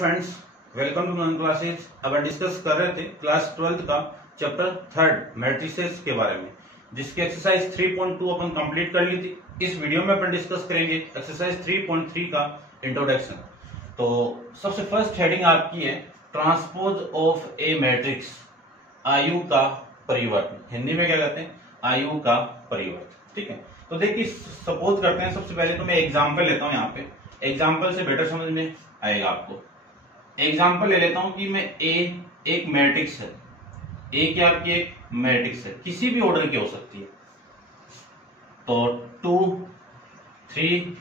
Friends, welcome to non classes. अब discuss कर रहे थे क्लास 12th का चैप्टर 3 मैट्रिसेस के बारे में, जिसकी एक्सरसाइज 3.2 अपन कंप्लीट कर ली थी। इस वीडियो में अपन डिस्कस करेंगे एक्सरसाइज 3.3 का इंट्रोडक्शन। तो सबसे फर्स्ट हेडिंग आपकी है ट्रांसपोज ऑफ ए मैट्रिक्स, आयु का परिवर्तन। हिंदी में क्या कहते हैं? आयु का परिवर्तन। ठीक है, तो देखिए सपोज करते हैं। सबसे पहले तो मैं एग्जाम्पल लेता हूं। यहाँ पे एग्जाम्पल से बेटर समझ में आएगा आपको। एग्जाम्पल ले लेता हूं कि मैं ए एक मैट्रिक्स है। ए क्या आपकी एक मैट्रिक्स है, किसी भी ऑर्डर की हो सकती है। तो 2 3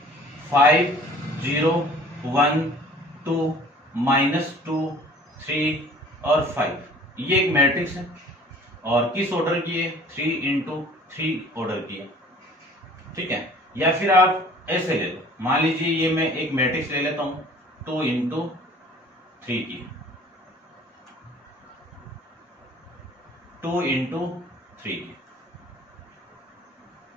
5 0 1 2 -2 3 और 5, ये एक मैट्रिक्स है। और किस ऑर्डर की है? 3x3 ऑर्डर की है। ठीक है, या फिर आप ऐसे ले लो। मान लीजिए ये मैं एक मैट्रिक्स ले लेता हूं 2x3 की, 2x3 की।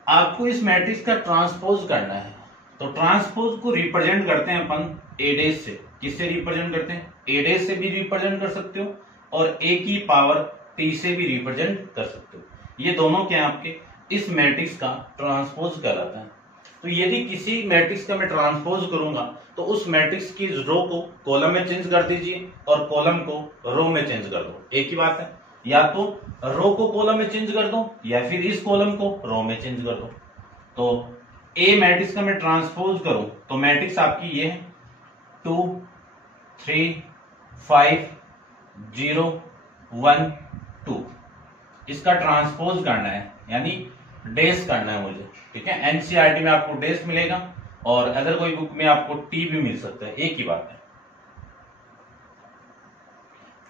आपको इस मैट्रिक्स का ट्रांसपोज करना है। तो ट्रांसपोज को रिप्रेजेंट करते हैं अपन ए डैश से। किससे रिप्रेजेंट करते हैं? ए डैश से भी रिप्रेजेंट कर सकते हो और ए की पावर टी से भी रिप्रेजेंट कर सकते हो। ये दोनों क्या आपके इस मैट्रिक्स का ट्रांसपोज कहलाता है। तो यदि किसी मैट्रिक्स का मैं ट्रांसपोज करूंगा तो उस मैट्रिक्स की रो को कॉलम में चेंज कर दीजिए और कॉलम को रो में चेंज कर दो। एक ही बात है, या तो रो को कॉलम में चेंज कर दो या फिर इस कॉलम को रो में चेंज कर दो। तो ए मैट्रिक्स का मैं ट्रांसपोज करूं तो मैट्रिक्स आपकी ये है 2 3 5 0 1 2। इसका ट्रांसपोज करना है, यानी डैश करना है मुझे। ठीक है, एनसीईआरटी में आपको डैश मिलेगा और अदर कोई बुक में आपको टी भी मिल सकता है, एक ही बात है।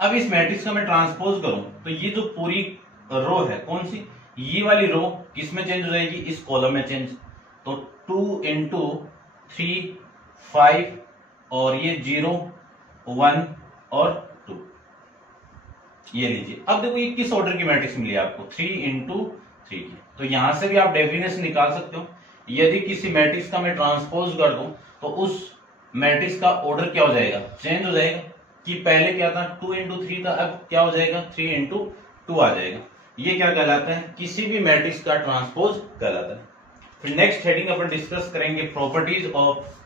अब इस मैट्रिक्स का मैं ट्रांसपोज करूं तो ये जो पूरी रो है, कौन सी? ये वाली रो किस में चेंज हो जाएगी? इस कॉलम में चेंज। तो 2 × 3 5 और ये 0 1 और 2, ये लीजिए। अब देखो ये किस ऑर्डर की मैट्रिक्स मिली आपको? 3x3 की। तो यहां से भी आप डेफिनेशन निकाल सकते हो। यदि किसी मैट्रिक्स का मैं ट्रांसपोज कर दूं तो उस मैट्रिक्स का ऑर्डर क्या हो जाएगा? चेंज हो जाएगा। कि पहले क्या था? 2x3 था, अब क्या हो जाएगा? 3x2 आ जाएगा। ये क्या कहलाता है? किसी भी मैट्रिक्स का ट्रांसपोज कहलाता है। फिर नेक्स्ट हेडिंग अपन डिस्कस करेंगे properties of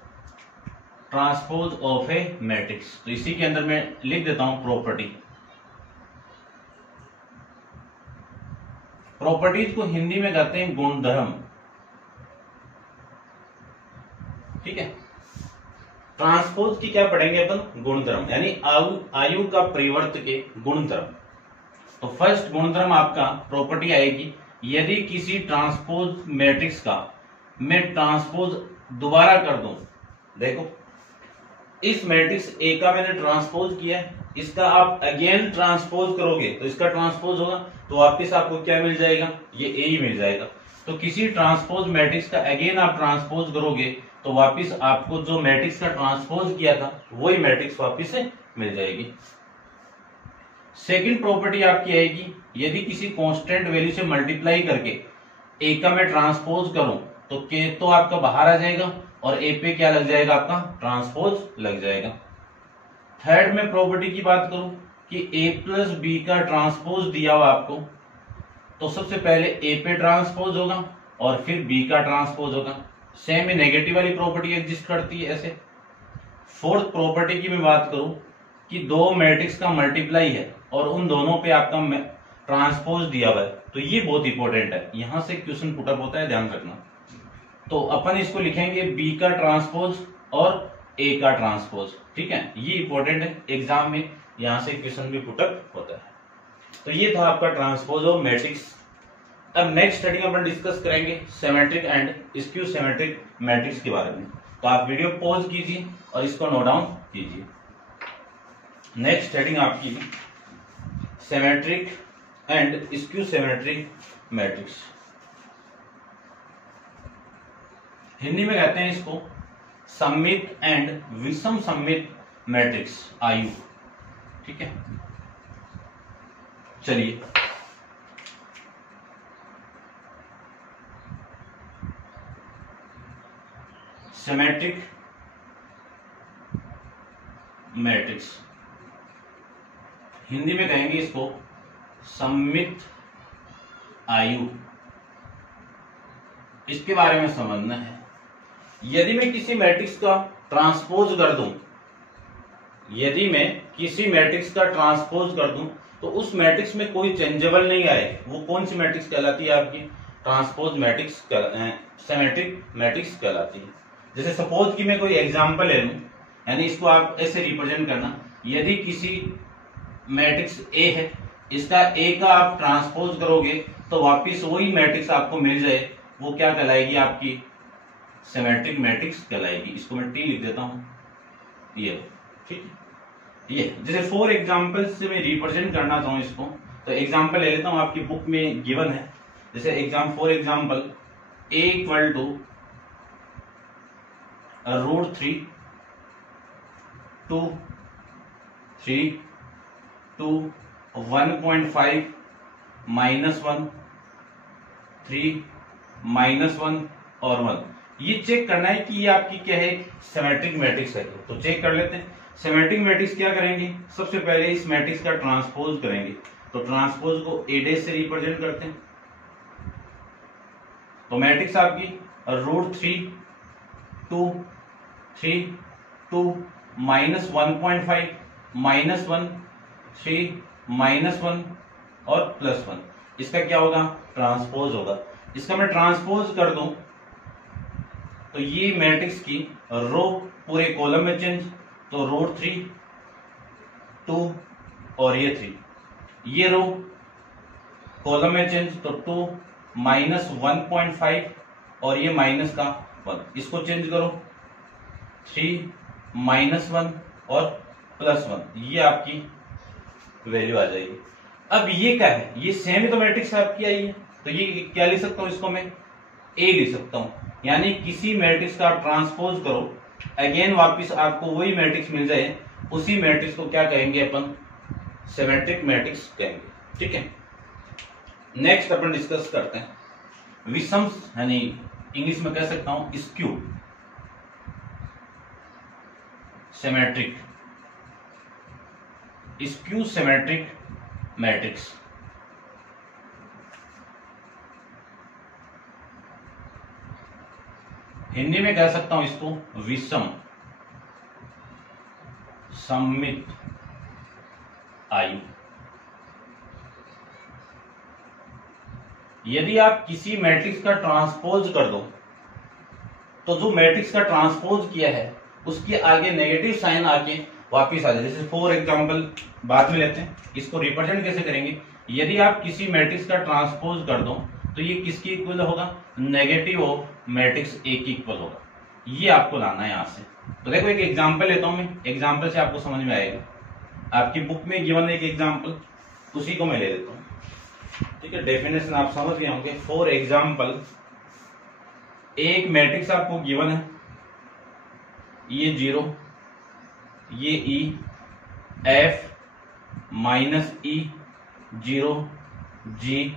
transpose of A matrix. तो इसी के अंदर मैं लिख देता हूं प्रॉपर्टी। प्रॉपर्टीज को हिंदी में कहते हैं गुणधर्म। ठीक है, ट्रांसपोज की क्या पढ़ेंगे अपन? गुणधर्म, यानी आयु का परिवर्त के गुणधर्म। तो फर्स्ट गुणधर्म आपका प्रॉपर्टी आएगी, यदि किसी ट्रांसपोज मैट्रिक्स का मैं ट्रांसपोज दोबारा कर दूं। देखो इस मैट्रिक्स ए का मैंने ट्रांसपोज किया, इसका आप अगेन ट्रांसपोज करोगे तो इसका ट्रांसपोज होगा, तो वापिस आपको क्या मिल जाएगा? ये ए ही मिल जाएगा। तो किसी ट्रांसपोज मैट्रिक्स का अगेन आप ट्रांसपोज करोगे तो वापिस आपको जो मैट्रिक्स का ट्रांसपोज किया था वही मैट्रिक्स वापिस से मिल जाएगी। सेकंड प्रॉपर्टी आपकी आएगी, यदि किसी कांस्टेंट वैल्यू से मल्टीप्लाई करके ए का मैं ट्रांसपोज करूं तो के तो आपका बाहर आ जाएगा और ए पे क्या लग जाएगा? आपका ट्रांसपोज लग जाएगा। थर्ड में प्रॉपर्टी की बात करूं कि a प्लस बी का ट्रांसपोज दिया हुआ आपको, तो सबसे पहले a पे ट्रांसपोज होगा और फिर b का ट्रांसपोज होगा। सेम नेगेटिव वाली प्रॉपर्टी एग्जिस्ट करती है ऐसे। फोर्थ प्रॉपर्टी की मैं बात करूं कि दो मैट्रिक्स का मल्टीप्लाई है और उन दोनों पे आपका ट्रांसपोज दिया हुआ है, तो ये बहुत इंपॉर्टेंट है। यहां से क्वेश्चन पुटअप होता है, ध्यान रखना। तो अपन इसको लिखेंगे बी का ट्रांसपोज और ए का ट्रांसपोज। ठीक है, ये इंपॉर्टेंट है, एग्जाम में यहां से क्वेश्चन भी पुटअप होता है। तो ये था आपका ट्रांसपोज ऑफ मैट्रिक्स। अब नेक्स्ट हेडिंग अपन डिस्कस करेंगे symmetric and skew symmetric matrix के बारे में। तो आप वीडियो पॉज कीजिए और इसको नोट डाउन कीजिए। नेक्स्ट हेडिंग आपकी symmetric and skew symmetric matrix. Hindi में कहते हैं इसको सममित एंड विषम सममित मैट्रिक्स, आयु। ठीक है, चलिए सिमेट्रिक मैट्रिक्स, हिंदी में कहेंगे इसको सममित आयु, इसके बारे में समझना है। यदि मैं किसी मैट्रिक्स का ट्रांसपोज कर दूं, यदि मैं किसी मैट्रिक्स का ट्रांसपोज कर दूं तो उस मैट्रिक्स में कोई चेंजेबल नहीं आए, वो कौन सी मैट्रिक्स कहलाती है आपकी? ट्रांसपोज मैट्रिक्स, सिमेट्रिक मैट्रिक्स कहलाती है। जैसे सपोज कि मैं कोई एग्जांपल ले लूं, यानी इसको आप ऐसे रिप्रेजेंट करना, यदि किसी मैट्रिक्स ए है, इसका ए का आप ट्रांसपोज करोगे तो वापिस वही मैट्रिक्स आपको मिल जाए, वो क्या कहलाएगी? आपकी सिमेट्रिक मैट्रिक्स कहलाएगी। इसको मैं टी लिख देता हूं, ये ठीक है। ये जैसे फॉर एग्जांपल से मैं रिप्रेजेंट करना चाहूं इसको, तो एग्जांपल ले लेता हूं, आपकी बुक में गिवन है। जैसे for example a equal to √3 2 3 2 1.5 -1 3 -1 और 1, ये चेक करना है कि ये आपकी क्या है? सिमेट्रिक मैट्रिक्स है। तो चेक कर लेते हैं। सिमेट्रिक मैट्रिक्स क्या करेंगे? सबसे पहले इस मैट्रिक्स का ट्रांसपोज करेंगे, तो ट्रांसपोज को a' से रिप्रेजेंट करते हैं। तो मैट्रिक्स आपकी √3 2 3 2 -1.5 -1 3 -1 और +1, इसका क्या होगा? ट्रांसपोज होगा। इसका मैं ट्रांसपोज कर दूं तो ये मैट्रिक्स की रो पूरे कॉलम में चेंज, तो √3 2 और ये 3, ये रो कॉलम में चेंज, तो 2 -1.5 और ये -1, इसको चेंज करो 3 -1 और +1, ये आपकी वैल्यू आ जाएगी। अब ये क्या है? ये सेम ही तो मैट्रिक्स आपकी आई है, तो ये क्या लिख सकता हूं? इसको मैं ए लिख सकता हूं। यानी किसी मैट्रिक्स का आप ट्रांसपोज करो, अगेन वापस आपको वही मैट्रिक्स मिल जाए, उसी मैट्रिक्स को क्या कहेंगे अपन? सिमेट्रिक मैट्रिक्स कहेंगे। ठीक है, नेक्स्ट अपन डिस्कस करते हैं विषम, यानी इंग्लिश में कह सकता हूं skew symmetric, skew symmetric matrix. Hindi में कह सकता हूं इसको विषम सममित आयु। यदि आप किसी मैट्रिक्स का ट्रांसपोज कर दो, तो जो मैट्रिक्स का ट्रांसपोज किया है उसके आगे नेगेटिव साइन आके वापिस आ जाए। जैसे फॉर एग्जांपल बाद में लेते हैं, इसको रिप्रेजेंट कैसे करेंगे? यदि आप किसी मैट्रिक्स का ट्रांसपोज कर दो तो ये किसकी इक्वल होगा? नेगेटिव ऑफ मैट्रिक्स ए की इक्वल होगा। ये आपको लाना है यहां से। तो देखो एक एग्जांपल लेता हूं मैं, एग्जांपल से आपको समझ में आएगा। आपकी बुक में गिवन एक एग्जांपल, उसी को मैं ले लेता हूं। ठीक है, डेफिनेशन आप समझ गए होंगे। फॉर एग्जांपल एक मैट्रिक्स आपको गिवन है, ये 0, ये E, F -e 0 g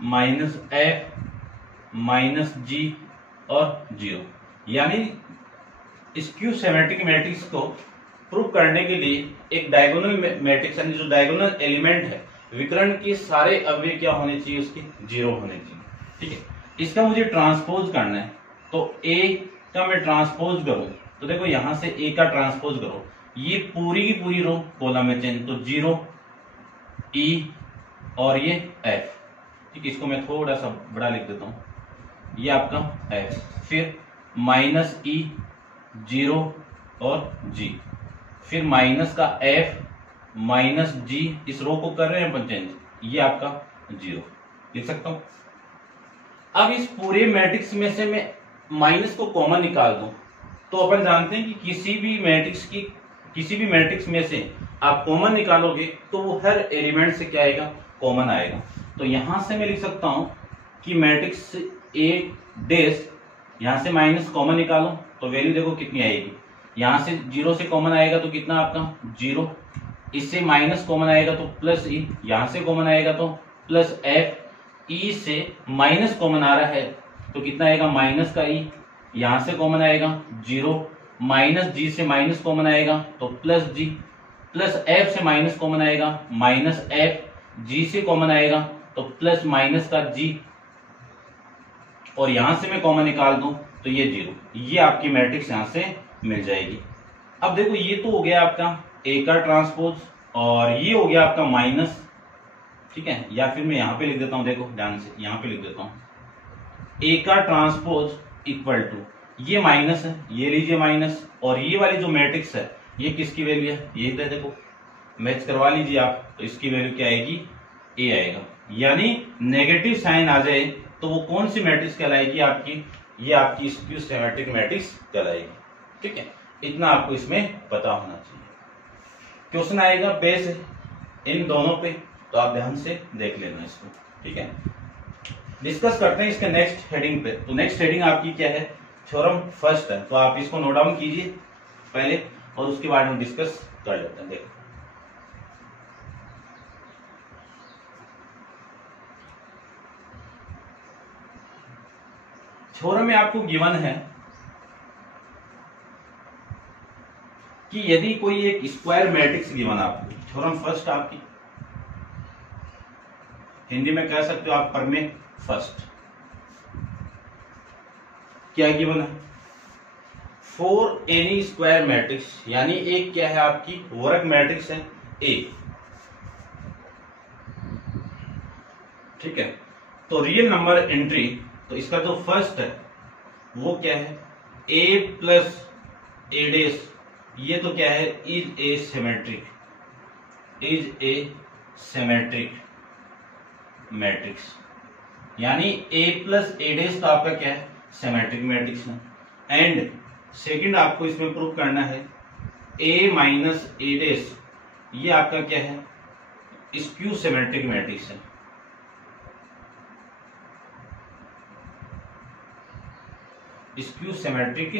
-f -g और 0। यानी स्क्यू सिमेट्रिक मैट्रिक्स को प्रूव करने के लिए एक डायगोनल मैट्रिक्स, यानी जो डायगोनल एलिमेंट है विकर्ण के सारे अवयव क्या होने चाहिए? उसके 0 होने चाहिए। ठीक है, इसका मुझे ट्रांसपोज करना है, तो ए का मैं ट्रांसपोज करूं, तो देखो यहां से ए का ट्रांसपोज करो, ये पूरी की पूरी रो कॉलम में चेंज, तो 0 ई और ये एफ। ठीक है, इसको मैं थोड़ा सा बड़ा लिख देता हूं, ये आपका एफ, फिर -e 0 और g, फिर माइनस का f -g, इस रो को कर रहे हैं अपन चेंज, ये आपका 0 लिख सकता हूं। अब इस पूरे मैट्रिक्स में से मैं माइनस को कॉमन निकाल दूं, तो अपन जानते हैं कि किसी भी मैट्रिक्स में से आप कॉमन निकालोगे तो वो हर एलिमेंट से क्या आएगा? कॉमन आएगा। तो यहां से मैं लिख सकता हूं कि मैट्रिक्स ए डेस, यहां से माइनस कॉमन निकालो तो वैल्यू देखो कितनी आएगी। यहां से 0 से कॉमन आएगा तो कितना आपका 0, इससे माइनस कॉमन आएगा तो +e, यहां से कॉमन आएगा तो +f, e से माइनस कॉमन आ रहा है तो कितना आएगा? -का e, यहां से कॉमन आएगा 0, माइनस जी से माइनस कॉमन आएगा तो प्लस जी, प्लस एफ से माइनस कॉमन आएगा माइनस एफ, जी से कॉमन आएगा तो प्लस माइनस का जी, और यहां से मैं कॉमन निकाल दूं तो ये 0, ये आपकी मैट्रिक्स यहां से मिल जाएगी। अब देखो ये तो हो गया आपका ए का ट्रांसपोज, और ये हो गया आपका माइनस, ठीक है, या फिर मैं यहां पे लिख देता हूं, देखो ध्यान से यहां पे लिख देता हूं, ए का ट्रांसपोज इक्वल टू, ये माइनस है, ये लीजिए माइनस, और ये वाली जो मैट्रिक्स है ये किसकी वैल्यू है, ये इधर देखो मैच करवा लीजिए आप, तो इसकी वैल्यू क्या आएगी, ए आएगा, यानी नेगेटिव साइन आ जाए तो वो कौन सी मैट्रिक्स कहलाएगी आपकी, ये आपकी स्क्यू सिमेट्रिक मैट्रिक्स कहलाएगी। ठीक है, इतना आपको इसमें पता होना चाहिए। क्वेश्चन आएगा बेस इन दोनों पे, तो आप ध्यान से देख लेना इसको। ठीक है, डिस्कस करते हैं इसके नेक्स्ट हेडिंग पे। तो नेक्स्ट हेडिंग आपकी क्या है, थ्योरम फर्स्ट है, तो आप इसको नोट डाउन कीजिए पहले और उसके बाद में डिस्कस कर लेते हैं। देखो थ्योरम में आपको गिवन है कि यदि कोई एक स्क्वायर मैट्रिक्स गिवन आपको, थ्योरम फर्स्ट आपकी हिंदी में कह सकते हो आप परमे फर्स्ट, क्या गिवन है, फॉर एनी स्क्वायर मैट्रिक्स, यानी एक क्या है आपकी वर्ग मैट्रिक्स है ए। ठीक है, तो रियल नंबर एंट्री, तो इसका जो फर्स्ट है वो क्या है, ए प्लस ए डेस, ये तो क्या है, is a symmetric, is a symmetric matrix, यानी ए प्लस ए डेस का आपका क्या है, सिमेट्रिक मैट्रिक्स है। एंड सेकंड आपको इसमें प्रूव करना है ए माइनस ए डेस, ये आपका क्या है, स्क्यू सिमेट्रिक मैट्रिक्स है। स्क्यू सिमेट्रिक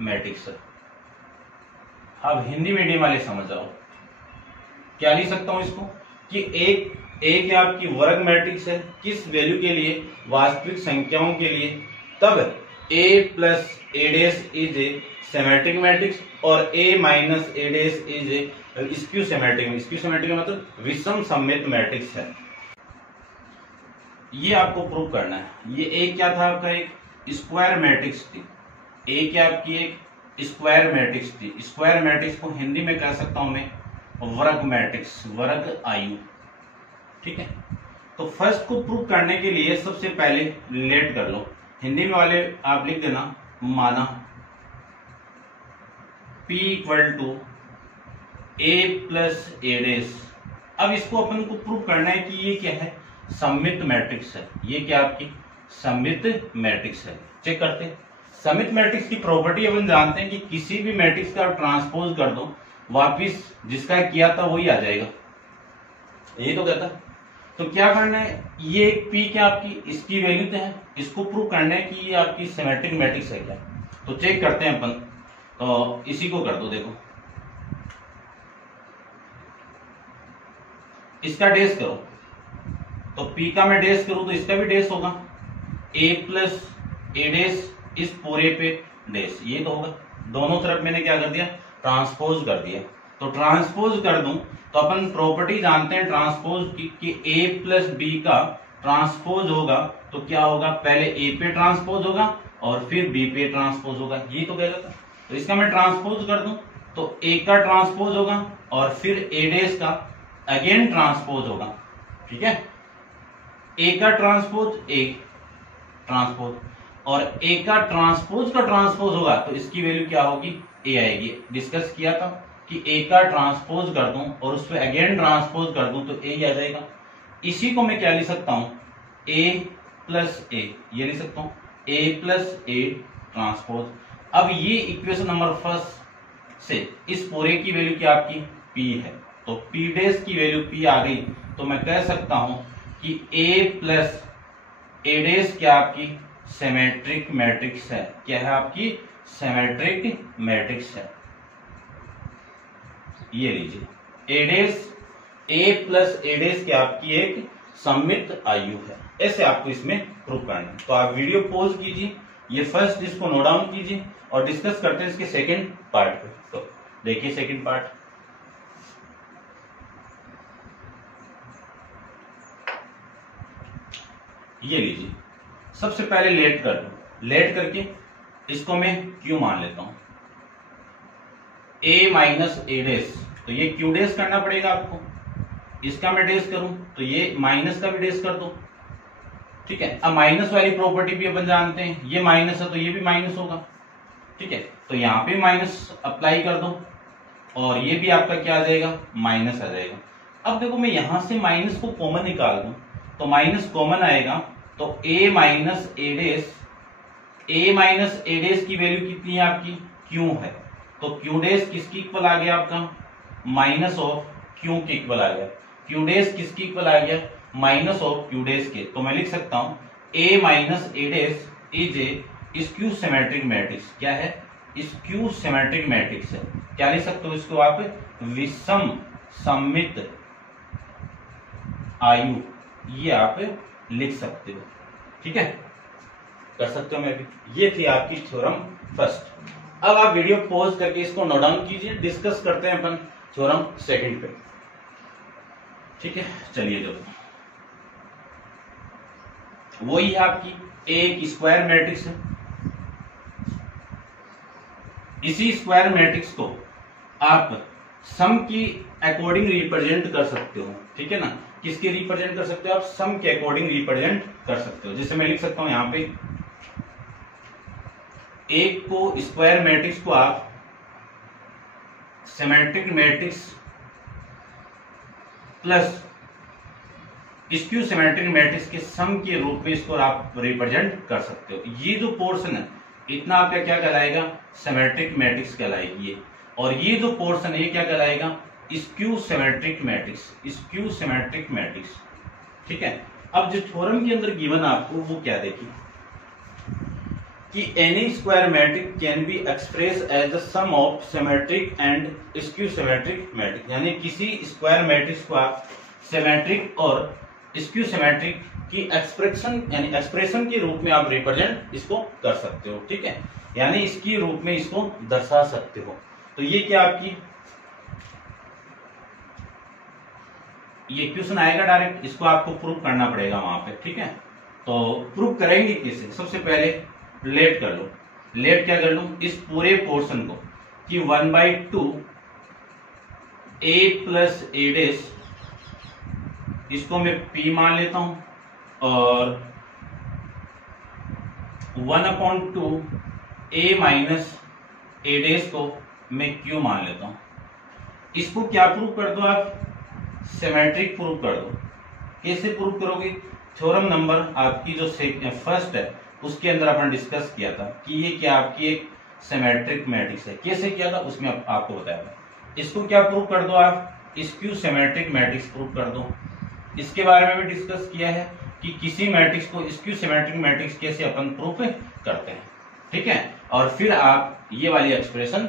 मैट्रिक्स है। अब हिंदी मीडियम वाले समझ आओ, क्या लिख सकता हूं इसको कि एक क्या आपकी वर्ग मैट्रिक्स है, किस वैल्यू के लिए, वास्तविक संख्याओं के लिए, तब A plus A dash is a symmetric matrix और A minus A dash is a skew symmetric. Skew symmetric मतलब विषम सममित मैट्रिक्स है। ये आपको प्रूव करना है। ये ए क्या था आपका, एक स्क्वायर मैट्रिक्स थी, ए क्या आपकी एक स्क्वायर मैट्रिक्स थी। स्क्वायर मैट्रिक्स को हिंदी में कह सकता हूं मैं वर्ग मैट्रिक्स, वर्ग आयु। ठीक है, तो फर्स्ट को प्रूव करने के लिए सबसे पहले रिलेट कर लो, हिंदी में वाले आप लिख देना, माना P equal to A plus A dash. अब इसको अपन को प्रूव करना है कि ये क्या है, सममित मैट्रिक्स है। ये क्या आपकी सममित मैट्रिक्स है। चेक करते हैं सममित मैट्रिक्स की प्रॉपर्टी। अपन जानते हैं कि किसी भी मैट्रिक्स का ट्रांसपोज कर दो, वापिस जिसका किया था वही आ जाएगा, यही तो कहता है। तो क्या करना है, ये एक P क्या आपकी, इसकी वैल्यू तो है, इसको प्रूव करना है कि ये आपकी सिमेट्रिक मैट्रिक्स है क्या। तो चेक करते हैं अपन, तो इसी को कर दो, देखो इसका डेस करो, तो P का मैं डेस करूं तो इसका भी डेस होगा, A प्लस ए डेस इस पूरे पे डेस, ये तो होगा। दोनों तरफ मैंने क्या कर दिया, ट्रांसपोज कर दिया। तो ट्रांसपोज कर दूं तो अपन प्रॉपर्टी जानते हैं ट्रांसपोज की कि A प्लस बी का ट्रांसपोज होगा तो क्या होगा, पहले A पे ट्रांसपोज होगा और फिर B पे ट्रांसपोज होगा, ये तो कह रहा था। तो इसका मैं ट्रांसपोज कर दूं तो A का ट्रांसपोज होगा और फिर A डेस का अगेन ट्रांसपोज होगा। ठीक है, A का ट्रांसपोज A ट्रांसपोज और A का ट्रांसपोज होगा तो इसकी वैल्यू क्या होगी, A आएगी। डिस्कस किया था कि A का ट्रांसपोज कर दूं और उस पर अगेन ट्रांसपोज कर दूं तो A ही आ जाएगा। इसी को मैं क्या लिख सकता हूं, A प्लस A, ये लिख सकता हूं A प्लस A ट्रांसपोज। अब ये इक्वेशन नंबर फर्स्ट से इस पूरे की वैल्यू क्या आपकी P है, तो P डेस की वैल्यू P आ गई, तो मैं कह सकता हूं कि A प्लस ए डेस क्या आपकी सिमेट्रिक मैट्रिक्स है। क्या है आपकी सिमेट्रिक मैट्रिक्स है। ये लीजिए ए डेस, ए प्लस ए डेस क्या आपकी एक सममित आयु है। ऐसे आपको इसमें प्रूव करना है। तो आप वीडियो पॉज कीजिए ये फर्स्ट इसको नोट डाउन कीजिए और डिस्कस करते हैं इसके सेकंड पार्ट पे। तो देखिए सेकंड पार्ट, ये लीजिए। सबसे पहले लेट कर लो, लेट करके इसको मैं क्यू मान लेता हूं, a माइनस ए डेस, तो ये क्यू डेस करना पड़ेगा आपको। इसका मैं डेस करूं तो ये माइनस का भी डेस कर दो, ठीक है। अब माइनस वाली प्रॉपर्टी भी अपन जानते हैं, ये माइनस है तो ये भी माइनस होगा, ठीक है। तो यहां पे माइनस अप्लाई कर दो और ये भी आपका क्या आ जाएगा, माइनस आ जाएगा। अब देखो मैं यहां से माइनस को कॉमन निकाल दूं तो माइनस कॉमन आएगा, तो a minus A dash, a minus A dash की वैल्यू कितनी है आपकी, क्यू है, तो क्यू डेस किसकी इक्वल आ गया आपका, माइनस ऑफ क्यू के इक्वल आ गया। क्यू डेस किसकी इक्वल आ गया, माइनस ऑफ क्यू डेस के। तो मैं लिख सकता हूं a minus A dash is a skew symmetric matrix. क्या है, स्क्यू सिमेट्रिक मैट्रिक्स है। क्या लिख सकते हो इसको आप, विषम सममित आयु, ये आप लिख सकते हो, ठीक है, कर सकते हो। मैं भी, ये थी आपकी थ्योरम फर्स्ट। अब आप वीडियो पॉज करके इसको नोट डाउन कीजिए, डिस्कस करते हैं अपन थ्योरम सेकंड पे, ठीक है। चलिए, जब वही है आपकी एक स्क्वायर मैट्रिक्स है, इसी स्क्वायर मैट्रिक्स को आप सम की अकॉर्डिंग रिप्रेजेंट कर सकते हो, ठीक है ना। किसके रिप्रेजेंट कर सकते हो आप, सम के अकॉर्डिंग रिप्रेजेंट कर सकते हो। जैसे मैं लिख सकता हूं यहां पे एक को स्क्वायर मैट्रिक्स को आप symmetric matrix plus skew symmetric matrix के सम के रूप में इसको आप रिप्रेजेंट कर सकते हो। ये जो पोर्शन है इतना आपका क्या कहलाएगा, सिमेट्रिक मैट्रिक्स कहलाएगी ये, और ये जो पोर्शन है ये क्या कहलाएगा, skew symmetric matrix, skew symmetric matrix, ठीक है। अब जो थ्योरम के अंदर गिवन आपको वो क्या देखिए कि any square matrix can be express as the sum of symmetric and skew symmetric matrix, यानी किसी स्क्वायर मैट्रिक्स को आप सिमेट्रिक और स्क्यू सिमेट्रिक की एक्सप्रेशन यानी एक्सप्रेशन के रूप में आप रिप्रेजेंट इसको कर सकते हो, ठीक है, यानी इसके रूप में इसको दर्शा सकते हो। तो ये क्या आपकी ये क्वेश्चन आएगा डायरेक्ट, इसको आपको प्रूव करना पड़ेगा वहां पे, ठीक है। तो प्रूव करेंगे कैसे, सबसे पहले लेट कर लो, लेट क्या कर लो, इस पूरे पोर्शन को कि 1/2 a प्लस ए डेस, इसको मैं p मान लेता हूं, और 1/2 a माइनस ए डेस को मैं q मान लेता हूं। इसको क्या प्रूव कर दो आप, सिमेट्रिक प्रूव कर दो। कैसे प्रूव करोगे, थ्योरम नंबर आपकी जो फर्स्ट है उसके अंदर अपन डिस्कस किया था कि ये क्या आपकी एक सिमेट्रिक मैट्रिक्स है। कैसे किया था उसमें आपको बताया था। इसको क्या प्रूव कर दो आप, स्क्यू सिमेट्रिक मैट्रिक्स प्रूव कर दो। इसके बारे में भी डिस्कस किया है कि किसी मैट्रिक्स को स्क्यू सिमेट्रिक मैट्रिक्स कैसे अपन प्रूफ करते हैं, ठीक है। और फिर आप ये वाली एक्सप्रेशन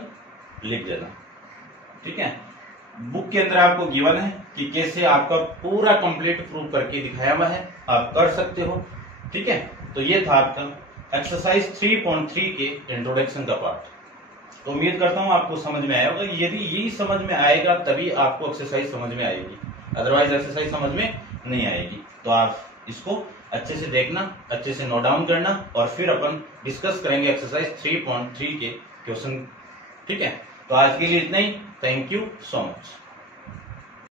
लिख देना, ठीक है। बुक के अंदर आपको गिवन है कि कैसे आपका पूरा कंप्लीट प्रूफ करके दिखाया हुआ है, आप कर सकते हो, ठीक है। तो ये था आपका एक्सरसाइज 3.3 के इंट्रोडक्शन का पार्ट। तो उम्मीद करता हूं आपको समझ में आया होगा। यदि यही समझ में आएगा तभी आपको एक्सरसाइज समझ में आएगी, अदरवाइज एक्सरसाइज समझ में नहीं आएगी। तो आप इसको अच्छे से देखना, अच्छे से नोट डाउन करना, और फिर अपन डिस्कस करेंगे एक्सरसाइज 3.3 के क्वेश्चन, ठीक है। तो आज के लिए इतना ही। Thank you so much.